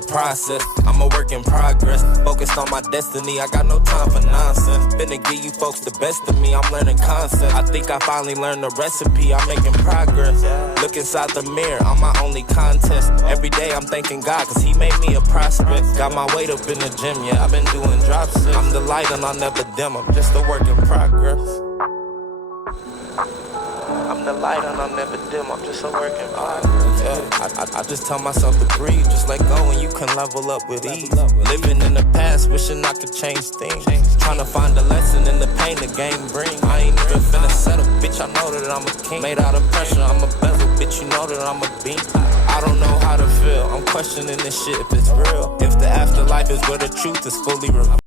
a process. I'm a work in progress, focused on my destiny. I got no time for nonsense. Finna give you folks the best of me. I'm learning concepts. I think I finally learned the recipe. I'm making progress. Look inside the mirror, I'm my only contest. Every day I'm thanking God, cause he made me a prospect. Got my weight up in the gym, yeah, I've been doing drops. I'm the light and I'll never dim, I'm just a work in progress. I'm the light and I'll never dim, I'm just a work in progress. Yeah, I just tell myself to breathe, just let go and you can level up with ease. Living in the past, wishing I could change things. Trying to find a lesson in the pain the game brings. I ain't even finna settle, bitch, I know that I'm a king. Made out of pressure, I'm a bezel, bitch, you know that I'm a beam. I don't know how to feel, I'm questioning this shit if it's real. If the afterlife is where the truth is fully revealed.